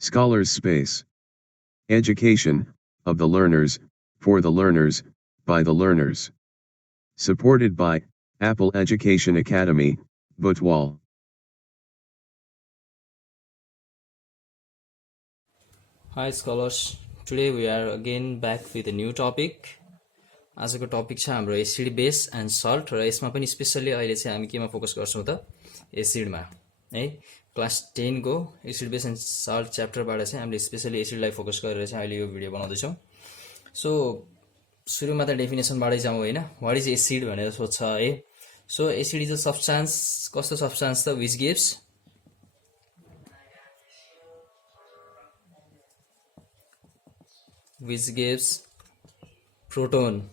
Scholars Space. Education, of the learners, for the learners, by the learners. Supported by Apple Education Academy, Butwal. Hi scholars, today we are again back with a new topic. आजको topic छ हाम्रो acid base and salt र यसमा पनि specially अहिले चाहिँ हामी केमा फोकस गर्छौँ त एसिडमा है क्लास 10 को एसिड बेस एन्ड सल्ट च्याप्टरबाट चाहिँ हामीले स्पेसल्ली एसिडलाई फोकस गरेर चाहिँ अहिले यो भिडियो बनाउँदैछौँ। सो सुरुमा त डेफिनेसनबाटै जाउँ होइन, वाट इज एसिड भनेर सोध्छ है। सो एसिड इज अ सब्स्टान्स, कस्तो सब्स्टान्स त विच गिव्स प्रोटोन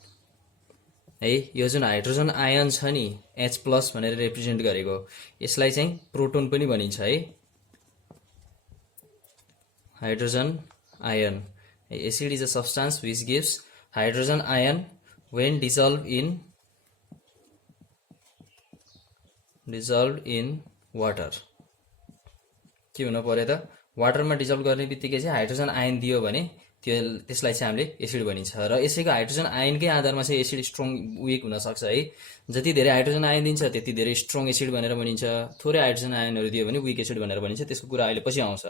है। यो जुन हाइड्रोजन आयन छ नि H प्लस भनेर रिप्रेजेन्ट गरेको, यसलाई चाहिँ प्रोटोन पनि भनिन्छ है, hydrogen ion. Acid is a substance which gives hydrogen ion when dissolved in water. के हुनु पर्यो त, वाटरमा डिजल्भ गर्ने बित्तिकै चाहिँ हाइड्रोजन आयन दियो भने त्यसलाई चाहिँ हामीले एसिड भनिन्छ। र यसैको हाइड्रोजन आयनकै आधारमा चाहिँ एसिड स्ट्रङ विक हुनसक्छ है। जति धेरै हाइड्रोजन आयन दिन्छ त्यति धेरै स्ट्रङ एसिड भनेर भनिन्छ, थोरै हाइड्रोजन आयनहरू दियो भने विक एसिड भनेर भनिन्छ। त्यसको कुरा अहिले पछि आउँछ।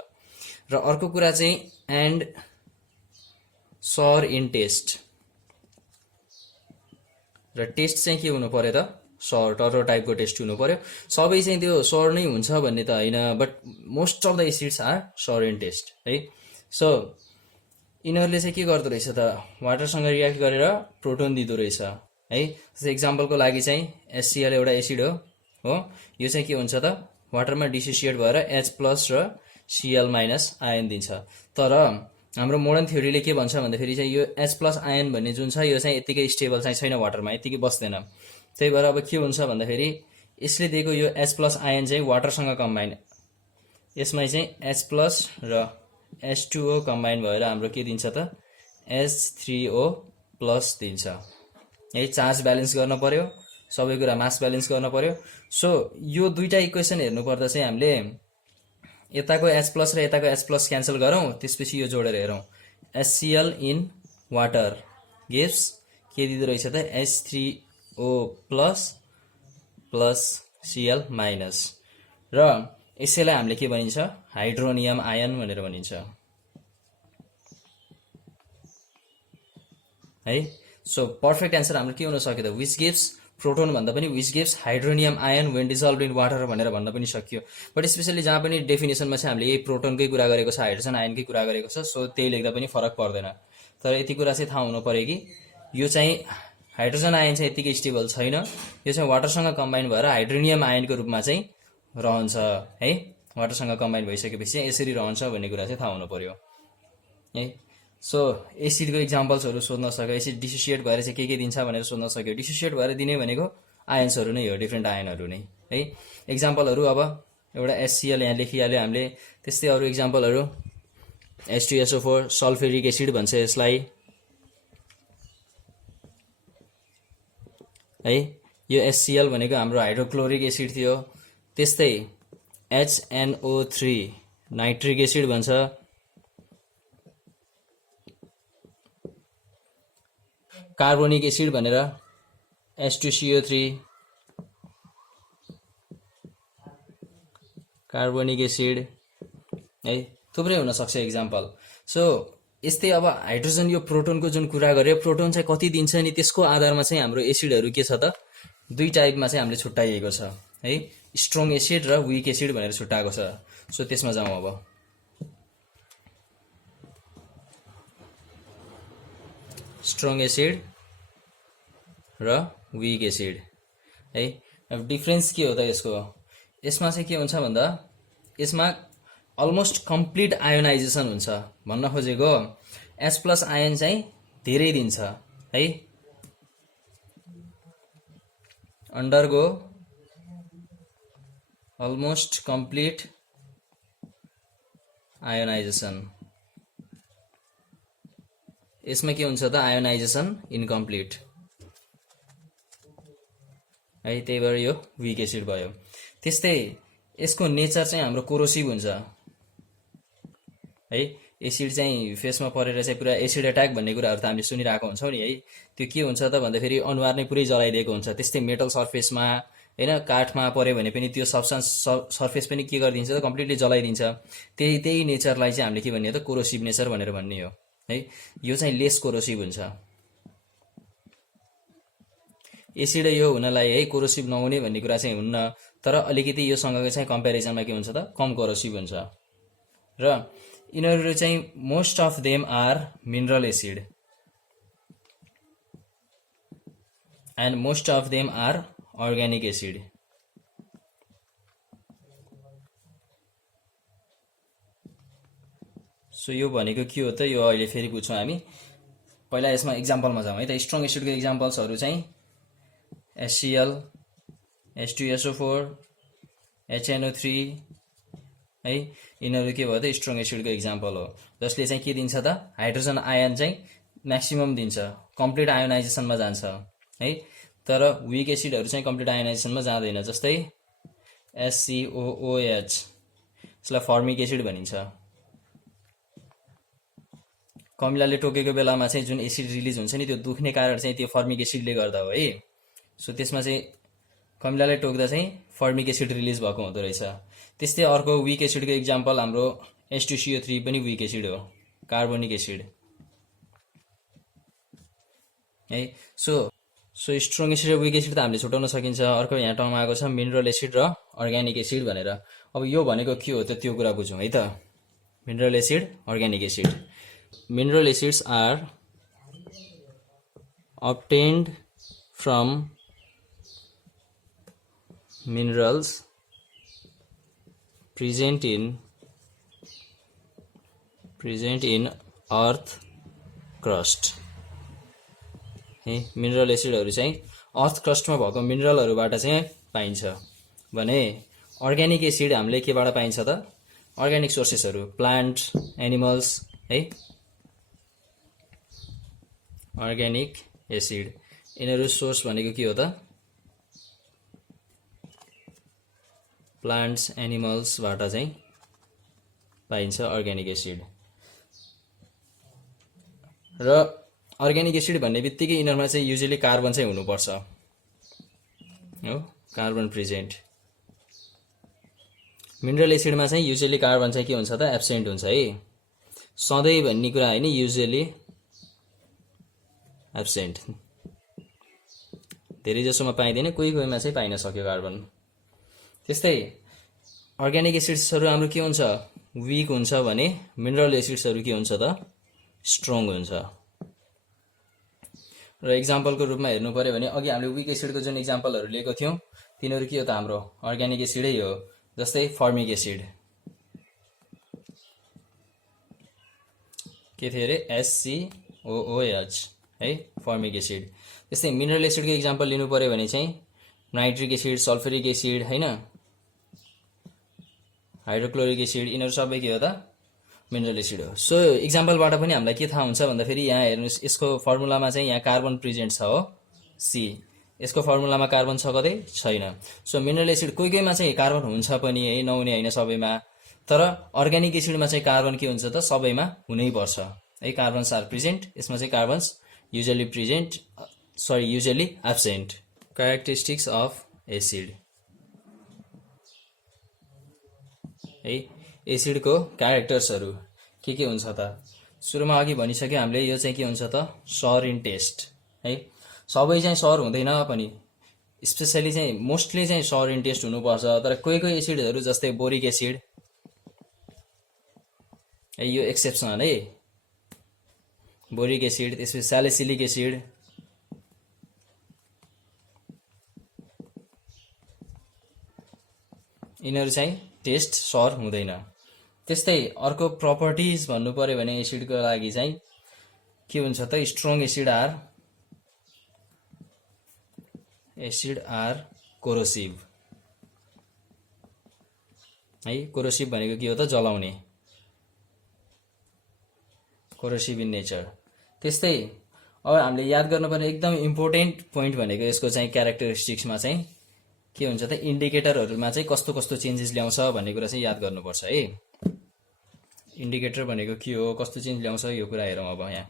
र अर्को कुरा चाहिँ एन्ड सर इन टेस्ट, र टेस्ट चाहिँ के हुनु पर्यो त, सर टर्रो टाइपको टेस्ट हुनु पर्यो। सबै चाहिँ त्यो सर नै हुन्छ भन्ने त होइन, but most of the acids are sour in taste है। सो यिनीहरूले चाहिँ के गर्दो रहेछ त, वाटरसँग रियाक्ट गरेर प्रोटोन दिँदो रहेछ है। जस्तै इक्जाम्पलको लागि चाहिँ HCl एउटा एसिड हो, यो चाहिँ के हुन्छ त, वाटरमा डिसोसिएट भएर H प्लस र Cl माइनस आयन दिन्छ। तर हाम्रो मोडर्न थ्योरीले के भन्छ भन्दाखेरि चाहिँ यो H प्लस आयन भन्ने जुन छ यो चाहिँ यत्तिकै स्टेबल चाहिँ छैन, वाटरमा यत्तिकै बस्दैन। त्यही भएर अब के हुन्छ भन्दाखेरि यसले दिएको यो H प्लस आयन चाहिँ वाटरसँग कम्बाइन, यसमा चाहिँ H प्लस र H2O कम्बाइन भएर हाम्रो के दिन्छ त, H3O प्लस दिन्छ है। चार्ज ब्यालेन्स गर्न पर्यो, सबै कुरा मास ब्यालेन्स गर्न पर्यो। सो यो दुईटा इक्वेसन हेर्नु पर्दा चाहिँ हामीले यताको H प्लस र यताको H प्लस क्यान्सल गरौँ, त्यसपछि यो जोडेर हेरौँ। HCl इन वाटर गिव्स के दिँदो रहेछ त, H3O plus plus Cl minus, र यसैलाई हामीले के भनिन्छ, हाइड्रोनियम आयन भनेर भनिन्छ है। सो पर्फेक्ट एन्सर हाम्रो के हुन सक्यो त, विच गिव्स प्रोटोन भन्दा पनि which gives hydronium ion when dissolve in water भनेर भन्न पनि सकियो। बट स्पेसली जहाँ पनि डेफिनेसनमा चाहिँ हामीले यही प्रोटोनकै कुरा गरेको छ, हाइड्रोजन आयनकै कुरा गरेको छ, सो त्यही लेख्दा पनि फरक पर्दैन। तर यति कुरा चाहिँ थाहा हुनु पर्यो कि यो चाहिँ हाइड्रोजन आयन चाहिँ यत्तिकै स्टेबल छैन, यो चाहिँ वाटरसँग कम्बाइन भएर हाइड्रोनियम आयनको रूपमा चाहिँ रहन्छ है। वाटरसँग कम्बाइन भइसकेपछि चाहिँ यसरी रहन्छ भन्ने कुरा चाहिँ थाहा हुनु पर्यो है। सो एसिडको इक्जाम्पल्सहरू सोध्न सक्यो, एसिड डिसोसिएट भएर चाहिँ के दिन्छ भनेर सोध्न सक्यो। डिसोसिएट भएर दिने भनेको आयन्सहरू नै हो, डिफ्रेन्ट आयनहरू नै है। इक्जाम्पलहरू अब एउटा HCl यहाँ लेखिहाल्यो हामीले, त्यस्तै अरू इक्जाम्पलहरू H2SO4 सल्फ्युरिक एसिड भन्छ यसलाई है। यो HCl भनेको हाम्रो हाइड्रोक्लोरिक एसिड थियो। त्यस्तै HNO3 नाइट्रिक एसिड भन्छ। कार्बोनिक एसिड भनेर H2CO3 कार्बोनिक एसिड है, थुप्रै हुनसक्छ इक्जाम्पल। सो यस्तै अब हाइड्रोजन यो प्रोटोनको जुन कुरा गर्यो, प्रोटोन चाहिँ कति दिन्छ नि त्यसको आधारमा चाहिँ हाम्रो एसिडहरू के छ त, दुई टाइपमा चाहिँ हामीले छुट्याइएको छ है, स्ट्रङ एसिड र विक एसिड भनेर छुट्याएको छ। सो त्यसमा जाउँ अब। स्ट्रङ एसिड र विक एसिड है। अब डिफ्रेन्स के हो त यसको, यसमा चाहिँ के हुन्छ भन्दा यसमा अलमोस्ट कम्प्लिट आयोनाइजेसन हुन्छ। भन्न खोजेको H प्लस आयन चाहिँ धेरै दिन्छ है, अन्डरगो अलमोस्ट कम्प्लिट आयोनाइजेसन। यसमा के हुन्छ त, आयोनाइजेसन इनकम्प्लिट है, त्यही भएर यो विक एसिड भयो। त्यस्तै यसको नेचर चाहिँ हाम्रो कोरोसिभ हुन्छ है। एसिड चाहिँ फेसमा परेर चाहिँ पुरा एसिड एट्याक भन्ने कुराहरू त हामीले सुनिरहेको हुन्छौँ नि है। त्यो के हुन्छ त भन्दाखेरि अनुहार नै पुरै जलाइदिएको हुन्छ। त्यस्तै मेटल सर्फेसमा होइन काठमा पऱ्यो भने पनि त्यो सब्सटेन्स सर्फेस पनि के गरिदिन्छ त कम्प्लिटली जलाइदिन्छ। त्यही नेचरलाई चाहिँ हामीले के भन्ने हो त कोरोसिभ नेचर भनेर भन्ने हो है। यो चाहिँ लेस कोरोसिभ हुन्छ। एसिड यो हुनलाई है कोरोसिभ नहुने भन्ने कुरा चाहिँ हुन्न, तर अलिकति योसँगको चाहिँ कम्पेरिजनमा के हुन्छ त कम कोरोसिभ हुन्छ। र यिनीहरू चाहिँ most of them are mineral acid and most of them are organic acid. So यो भनेको के हो त, यो अहिले फेरि बुझ्छौँ हामी। पहिला यसमा इक्जाम्पलमा जाउँ है त। स्ट्रङ एसिडको इक्जाम्पल्सहरू चाहिँ HCl, H2SO4, HNO3 है। यिनीहरू के भयो त स्ट्रङ एसिडको इक्जाम्पल हो, जसले चाहिँ के दिन्छ त हाइड्रोजन आयन चाहिँ म्याक्सिमम दिन्छ, कम्प्लिट आयोनाइजेसनमा जान्छ है। तर विक एसिडहरू चाहिँ कम्प्लिट आयोनाइजेसनमा जाँदैन, जस्तै SCOOH, यसलाई फर्मिक एसिड भनिन्छ। कमिलाले टोकेको बेलामा चाहिँ जुन एसिड रिलिज हुन्छ नि त्यो दुख्ने कारण चाहिँ त्यो फर्मिक एसिडले गर्दा हो है। सो त्यसमा चाहिँ कमिलाले टोक्दा चाहिँ फर्मिक एसिड रिलिज भएको हुँदो रहेछ। त्यस्तै अर्को विक एसिडको इक्जाम्पल हाम्रो H2CO3 पनि विक एसिड हो, कार्बोनिक एसिड है। सो स्ट्रङ एसिड र विक एसिड त हामीले छुटाउन सकिन्छ। अर्को यहाँ टर्म आएको छ मिनरल एसिड र अर्ग्यानिक एसिड भनेर। अब यो भनेको के हो त त्यो कुरा बुझौँ है त। Mineral acid, organic acid. Mineral acids are obtained from minerals present in earth crust है। मिनरल एसिडहरू चाहिँ अर्थ क्रस्टमा भएको मिनरलहरूबाट चाहिँ पाइन्छ भने अर्ग्यानिक एसिड हामीले केबाट पाइन्छ त, अर्ग्यानिक सोर्सेसहरू प्लान्ट, एनिमल्स है। अर्ग्यानिक एसिड यिनीहरू सोर्स भनेको के हो त प्लान्ट्स, एनिमल्सबाट चाहिँ पाइन्छ अर्ग्यानिक एसिड। र अर्ग्यानिक एसिड भन्ने बित्तिकै यिनीहरूमा चाहिँ युजुअली कार्बन चाहिँ हुनुपर्छ हो, कार्बन प्रेजेन्ट। मिनरल एसिडमा चाहिँ युजुअली कार्बन चाहिँ के हुन्छ त एब्सेन्ट हुन्छ है। सधैँ भन्ने कुरा होइन, युजुअली एब्सेन्ट। धेरै जसोमा पाइँदैन, कोही कोहीमा चाहिँ पाइन सक्यो कार्बन। त्यस्तै अर्ग्यानिक एसिड्सहरू हाम्रो के हुन्छ विक हुन्छ भने मिनरल एसिड्सहरू के हुन्छ त स्ट्रङ हुन्छ। र इक्जाम्पलको रूपमा हेर्नु पर्यो भने अघि हामीले विक एसिडको जुन इक्जाम्पलहरू लिएको थियौँ तिनीहरू के हो त हाम्रो अर्ग्यानिक एसिडै हो। जस्तै फर्मिक एसिड के थियो अरे SCOOH है, फर्मिक एसिड। त्यस्तै मिनरल एसिडको इक्जाम्पल लिनु पर्यो भने चाहिँ नाइट्रिक एसिड, सल्फ्युरिक एसिड होइन, हाइड्रोक्लोरिक एसिड, यिनीहरू सबै के हो त मिनरल एसिड हो। सो इक्जाम्पलबाट पनि हामीलाई के थाहा हुन्छ भन्दाखेरि यहाँ हेर्नुहोस्, यसको फर्मुलामा चाहिँ यहाँ कार्बन प्रेजेन्ट छ हो C, यसको फर्मुलामा कार्बन छ कतै छैन। सो मिनरल एसिड कोही कोहीमा चाहिँ कार्बन हुन्छ पनि है, नहुने होइन सबैमा। तर अर्ग्यानिक एसिडमा चाहिँ कार्बन के हुन्छ त सबैमा हुनैपर्छ है। कार्बन्स आर प्रेजेन्ट, यसमा चाहिँ carbons usually absent. Characteristics of acid है। एसिडको क्यारेक्टर्सहरू के हुन्छ त सुरुमा अघि भनिसक्यो हामीले। यो चाहिँ के हुन्छ त सर इन टेस्ट है। सबै चाहिँ सर हुँदैन पनि, स्पेसली चाहिँ मोस्टली चाहिँ सर इन टेस्ट हुनुपर्छ। तर कोही कोही एसिडहरू जस्तै बोरिक एसिड है, यो एक्सेप्सनल है, बोरिक एसिड। त्यसपछि स्यालिसिलिक एसिड, यिनीहरू चाहिँ टेस्ट सर हुँदैन। त्यस्तै अर्को प्रपर्टिज भन्नु पर्यो भने एसिडको लागि चाहिँ के हुन्छ त स्ट्रङ एसिड आर कोरोसिभ है। कोरोसिभ भनेको के हो त जलाउने, कोरोसिभ इन नेचर। त्यस्तै अब हामीले याद गर्नुपर्ने एकदम इम्पोर्टेन्ट पोइन्ट भनेको यसको चाहिँ क्यारेक्टरिस्टिक्समा चाहिँ के हुन्छ त इन्डिकेटरहरूमा चाहिँ कस्तो कस्तो चेन्जेस ल्याउँछ भन्ने कुरा चाहिँ याद गर्नुपर्छ है। इन्डिकेटर भनेको के हो, कस्तो चेन्ज ल्याउँछ यो कुरा हेरौँ अब यहाँ।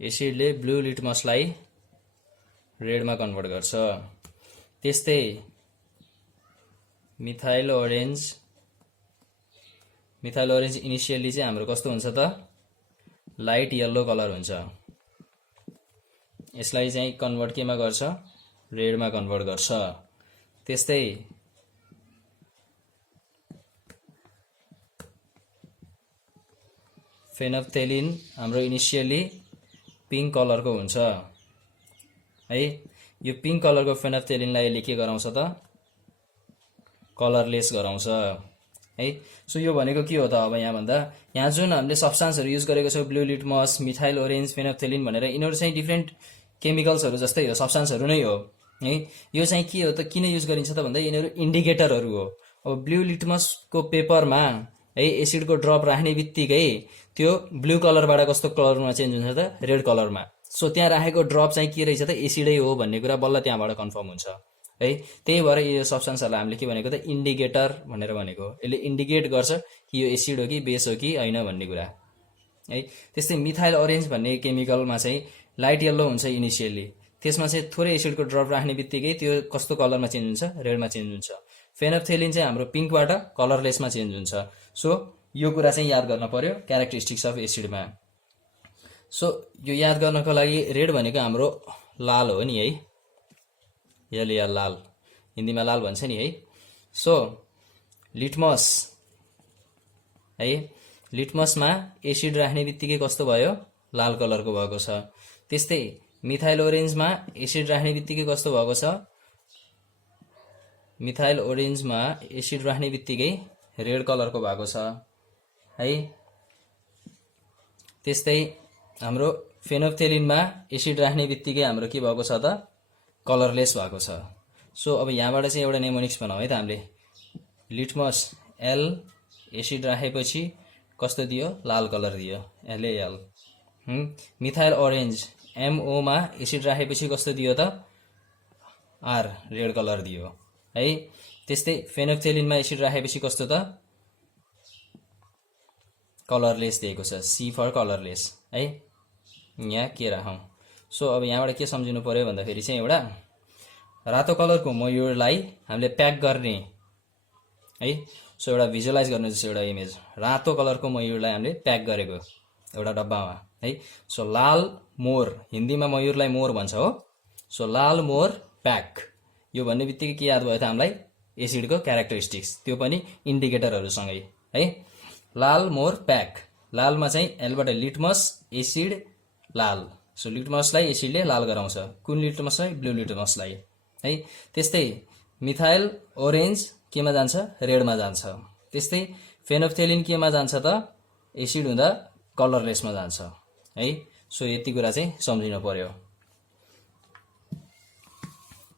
एसिडले ब्लू लिटमसलाई रेडमा कन्भर्ट गर्छ। त्यस्तै मिथाइल ओरेन्ज इनिसियली चाहिँ हाम्रो कस्तो हुन्छ त, लाइट येल्लो कलर हुन्छ। यसलाई चाहिँ कन्भर्ट केमा गर्छ, रेडमा कन्भर्ट गर्छ। त्यस्तै फेनफ्थेलिन हाम्रो इनिसियली पिङ्क कलरको हुन्छ है। यो पिङ्क कलरको फेनफ्थेलिनलाई यसले के गराउँछ त, कलरलेस गराउँछ है। सो यो भनेको के हो त, अब यहाँ भन्दा यहाँ जुन हामीले सब्स्टान्सहरू युज गरेको छौँ, ब्लू लिटमस, मिथाइल ओरेन्ज, फेनफ्थेलिन भनेर, यिनीहरू चाहिँ डिफ्रेन्ट केमिकल्सहरू जस्तै हो, सब्स्टान्सहरू नै हो है। यो चाहिँ के हो त, किन युज गरिन्छ त भन्दा यिनीहरू इन्डिकेटरहरू हो। अब ब्लू लिटमसको पेपरमा है एसिडको ड्रप राख्ने बित्तिकै त्यो ब्लू कलरबाट कस्तो कलरमा चेन्ज हुन्छ त, रेड कलरमा। सो त्यहाँ राखेको ड्रप चाहिँ के रहेछ त, एसिडै हो भन्ने कुरा बल्ल त्यहाँबाट कन्फर्म हुन्छ है। त्यही भएर यो सब्स्टान्सहरूलाई हामीले के भनेको त, इन्डिकेटर भनेर भनेको। यसले इन्डिकेट गर्छ कि यो एसिड हो कि बेस हो कि होइन भन्ने कुरा है। त्यस्तै मिथाइल ओरेन्ज भन्ने केमिकलमा चाहिँ लाइट येल्लो हुन्छ इनिसियली, त्यसमा चाहिँ थोरै एसिडको ड्रप राख्ने बित्तिकै त्यो कस्तो कलरमा चेन्ज हुन्छ, रेडमा चेन्ज हुन्छ। फेनफ्थेलिन चाहिँ हाम्रो पिङ्कबाट कलरलेसमा चेन्ज हुन्छ। सो यो कुरा चाहिँ याद गर्न पर्यो क्यारेक्टरिस्टिक्स अफ एसिडमा। सो यो याद गर्नको लागि रेड भनेको हाम्रो लाल हो नि है, यसले या लाल, हिन्दीमा लाल भन्छ नि है। सो लिटमस है, लिटमसमा एसिड राख्ने बित्तिकै कस्तो भयो, लाल कलरको भएको छ। त्यस्तै मिथाइल ओरेन्जमा एसिड राख्ने बित्तिकै कस्तो भएको छ, मिथाइल ओरेन्जमा एसिड राख्ने बित्तिकै रेड कलरको भएको छ है। त्यस्तै हाम्रो फेनफ्थेलिनमा एसिड राख्ने बित्तिकै हाम्रो के भएको छ त, कलरलेस भएको छ। सो अब यहाँबाट चाहिँ एउटा नेमोनिक्स बनाऊ है त हामीले। लिटमस एल एसिड राखेपछि कस्तो दियो, लाल कलर दियो, एलएएल। मिथाइल ओरेन्ज एमओमा एसिड राखेपछि कस्तो दियो त, आर, रेड कलर दियो है। त्यस्तै फेनफ्थेलिनमा एसिड राखेपछि कस्तो त, कलरलेस दिएको छ, सी फर कलरलेस है। यहाँ के राखौँ। सो अब यहाँबाट के सम्झिनु पर्यो भन्दाखेरि चाहिँ एउटा रातो कलरको मयुरलाई हामीले प्याक गर्ने है। सो एउटा भिजुअलाइज गर्नु जस्तो एउटा इमेज, रातो कलरको मयुरलाई हामीले प्याक गरेको एउटा डब्बामा है। सो लाल मोर, हिन्दीमा मयुरलाई मोर भन्छ हो। सो लाल मोर प्याक, यो भन्ने बित्तिकै के याद भयो त हामीलाई, एसिडको क्यारेक्टरिस्टिक्स, त्यो पनि इन्डिकेटरहरूसँगै है। लाल मोर प्याक, लालमा चाहिँ एलबाट लिटमस, एसिड, लाल। सो लिटमसलाई एसिडले लाल गराउँछ, कुन लिटमसलाई, ब्लू लिटमसलाई है। त्यस्तै मिथाइल ओरेन्ज केमा जान्छ, रेडमा जान्छ। त्यस्तै फेनफ्थेलिन केमा जान्छ त, एसिड हुँदा कलरलेसमा जान्छ है। सो यति कुरा चाहिँ सम्झिनु पर्यो।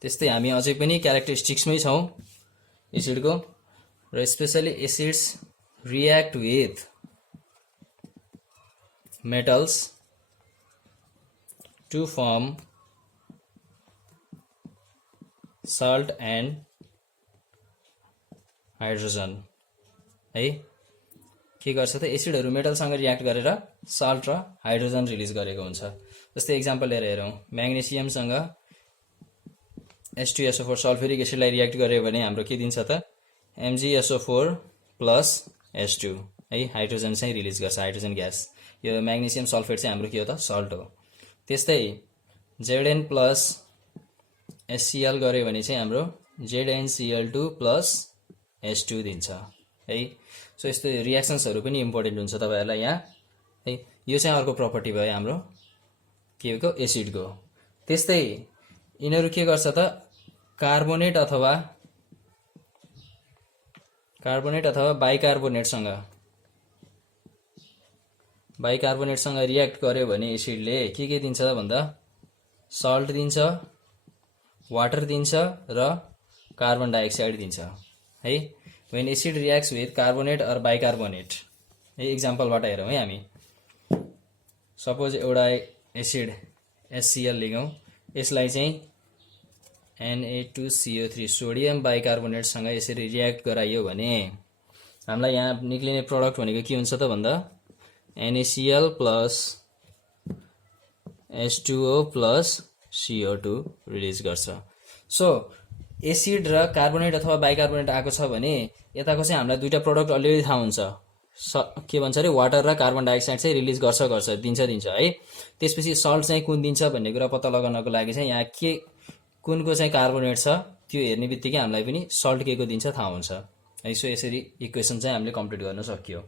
त्यस्तै हामी अझै पनि क्यारेक्टरिस्टिक्समै छौँ एसिडको, र specially acids react with metals to form salt and hydrogen है। के गर्छ त, एसिडहरू मेटलसँग रियाक्ट गरेर साल्ट र हाइड्रोजन रिलिज गरेको हुन्छ। जस्तै एक्जाम्पल लिएर हेरौँ, म्याग्नेसियमसँग H2SO4 सल्फ्युरिक एसिडलाई रियाक्ट गर्यो भने हाम्रो के दिन्छ त, MgSO4 प्लस H2 है, हाइड्रोजन चाहिँ रिलिज गर्छ, हाइड्रोजन ग्यास। यो म्याग्नेसियम सल्फेट चाहिँ हाम्रो के हो त, सल्ट हो। त्यस्तै Zn प्लस HCl गर्यो भने चाहिँ हाम्रो ZnCl2 प्लस H2 दिन्छ है। सो यस्तो रियाक्सन्सहरू पनि इम्पोर्टेन्ट हुन्छ तपाईँहरूलाई यहाँ है। यो चाहिँ अर्को प्रपर्टी भयो हाम्रो के को, एसिडको। त्यस्तै यिनीहरू के गर्छ त, कार्बोनेट अथवा बाइकार्बोनेटसँग रियाक्ट गर्यो भने एसिडले के दिन्छ भन्दा, सल्ट दिन्छ, वाटर दिन्छ र कार्बन डाइअक्साइड दिन्छ है। When acid reacts with carbonate or bicarbonate है, इक्जाम्पलबाट हेरौँ है हामी। सपोज एउटा एसिड HCl लिगौँ, यसलाई चाहिँ Na2CO3 सोडियम बाइकार्बोनेटसँग यसरी रियाक्ट गराइयो भने हामीलाई यहाँ निक्लिने प्रडक्ट भनेको के हुन्छ त भन्दा NaCl plus H2O plus CO2 release गर्छ। सो एसिड र कार्बोनेट अथवा बाइकार्बोनेट आएको छ भने यताको चाहिँ हामीलाई दुईटा प्रडक्ट अलरेडी थाहा हुन्छ, के भन्छ अरे वाटर र कार्बन डाइअक्साइड चाहिँ रिलिज गर्छ दिन्छ है। त्यसपछि सल्ट चाहिँ कुन दिन्छ भन्ने कुरा पत्ता लगाउनको लागि चाहिँ यहाँ के कुनको चाहिँ कार्बोनेट छ त्यो हेर्ने बित्तिकै हामीलाई पनि सल्ट के को दिन्छ थाहा हुन्छ है। सो यसरी इक्वेसन चाहिँ हामीले कम्प्लिट गर्न सकियो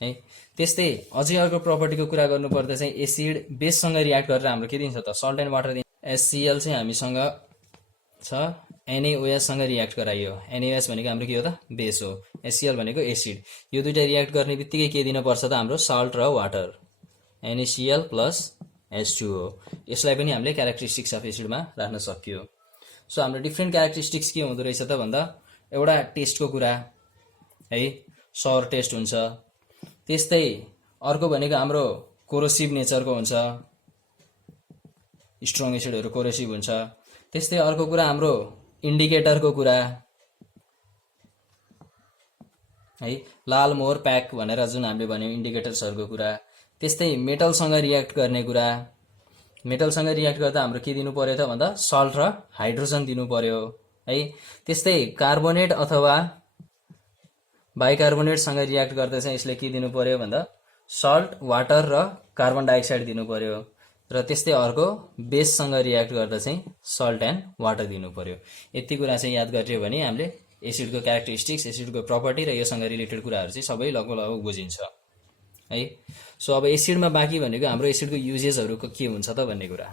है। त्यस्तै अझै अर्को प्रपर्टीको कुरा गर्नुपर्दा चाहिँ एसिड बेससँग रियाक्ट गरेर हाम्रो के दिन्छ त सल्ट एन्ड वाटर दिन्छ। HCl चाहिँ हामीसँग छ NaOH सँग रियाक्ट गराइयो। NaOH भनेको हाम्रो के हो त बेस हो, HCl भनेको एसिड। यो दुईटा रियाक्ट गर्ने बित्तिकै के दिनुपर्छ त हाम्रो सल्ट र वाटर NaCl प्लस H2O। यसलाई पनि हामीले क्यारेक्टरिस्टिक्स अफ एसिडमा राख्न सकियो। सो हाम्रो डिफ्रेन्ट क्यारेक्टरिस्टिक्स के हुँदो रहेछ त भन्दा एउटा टेस्टको कुरा है, सर टेस्ट हुन्छ। त्यस्तै अर्को भनेको हाम्रो कोरोसिभ नेचरको हुन्छ, स्ट्रङ एसिडहरू कोरोसिभ हुन्छ। त्यस्तै अर्को कुरा हाम्रो इन्डिकेटरको कुरा है, लाल मोहर प्याक भनेर जुन हामीले भन्यौँ इन्डिकेटर्सहरूको कुरा। त्यस्तै मेटलसँग रियाक्ट गर्ने कुरा, मेटलसँग रियाक्ट गर्दा हाम्रो के दिनु पर्यो त भन्दा सल्ट र हाइड्रोजन दिनु पर्यो है। त्यस्तै कार्बोनेट अथवा बाइकार्बोनेटसँग रियाक्ट गर्दा चाहिँ यसले के दिनु पर्यो भन्दा सल्ट वाटर र कार्बन डाइअक्साइड दिनु पर्यो। र त्यस्तै अर्को बेससँग रियाक्ट गर्दा चाहिँ सल्ट एन्ड वाटर दिनु पर्यो। यति कुरा चाहिँ याद गरियो भने हामीले एसिडको क्यारेक्टरिस्टिक्स, एसिडको प्रपर्टी र योसँग रिलेटेड कुराहरू चाहिँ सबै लगभग बुझिन्छ है। सो अब एसिडमा बाँकी भनेको हाम्रो एसिडको युजेसहरू के हुन्छ त भन्ने कुरा।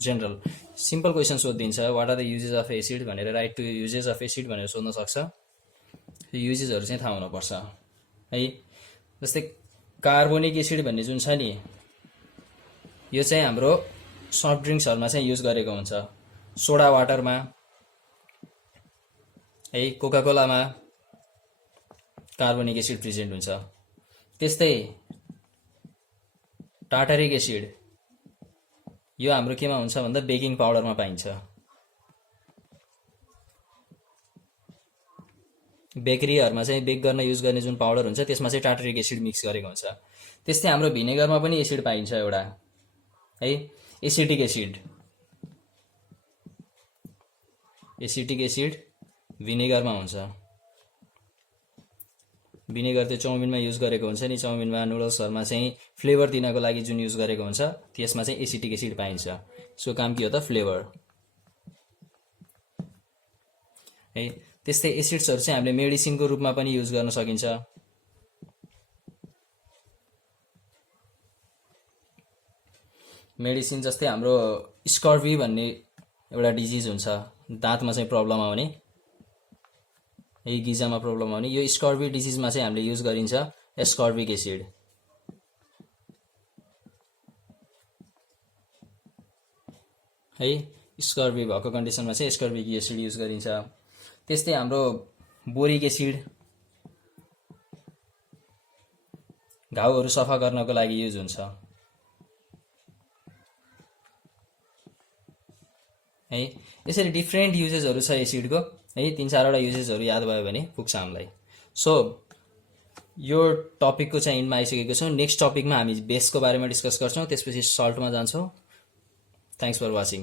जेनरल सिम्पल क्वेसन सोधिदिन्छ, what are the uses of acid भनेर, write two uses of acid भनेर सोध्न सक्छ। युजेसहरू चाहिँ थाहा हुनुपर्छ है। जस्तै कार्बोनिक एसिड भन्ने जुन छ नि, यो चाहिँ हाम्रो सफ्ट ड्रिङ्क्सहरूमा चाहिँ युज गरेको हुन्छ, सोडा वाटरमा है, कोकाकोलामा कार्बोनिक एसिड प्रेजेन्ट हुन्छ। त्यस्तै टार्टारिक एसिड यो हाम्रो केमा हुन्छ भन्दा बेकिङ पाउडरमा पाइन्छ। बेकरीहरूमा चाहिँ बेक गर्न युज गर्ने जुन पाउडर हुन्छ त्यसमा चाहिँ टार्टारिक एसिड मिक्स गरेको हुन्छ। त्यस्तै हाम्रो भिनेगरमा पनि एसिड पाइन्छ एउटा है, एसिटिक एसिड। एसिटिक एसिड भिनेगरमा हुन्छ। भिनेगर त्यो चाउमिनमा युज गरेको हुन्छ नि, चाउमिनमा नुडल्सहरूमा चाहिँ फ्लेभर दिनको लागि जुन युज गरेको हुन्छ त्यसमा चाहिँ एसिटिक एसिड पाइन्छ। सो काम के हो त फ्लेभर है। त्यस्तै एसिड्सहरू चाहिँ हामीले मेडिसिनको रूपमा पनि युज गर्न सकिन्छ। मेडिसिन जस्तै हाम्रो स्कर्वी भन्ने एउटा डिजिज हुन्छ, दाँतमा चाहिँ प्रब्लम आउने है, गिजामा प्रब्लम आउने, यो स्कर्वी डिजिजमा चाहिँ हामीले युज गरिन्छ एस्कर्बिक एसिड है। स्कर्वी भएको कन्डिसनमा चाहिँ एस्कर्बिक एसिड युज गरिन्छ। त्यस्तै हाम्रो बोरिक एसिड घाउहरू सफा गर्नको लागि युज हुन्छ है। यसरी डिफ्रेन्ट युजेसहरू छ एसिडको है। 3-4वटा युजेसहरू याद भयो भने पुग्छ हामीलाई। सो यो टपिकको चाहिँ इन्डमा आइसकेको छौँ। नेक्स्ट टपिकमा हामी बेसको बारेमा डिस्कस गर्छौँ, त्यसपछि सल्टमा जान्छौँ। Thanks for watching.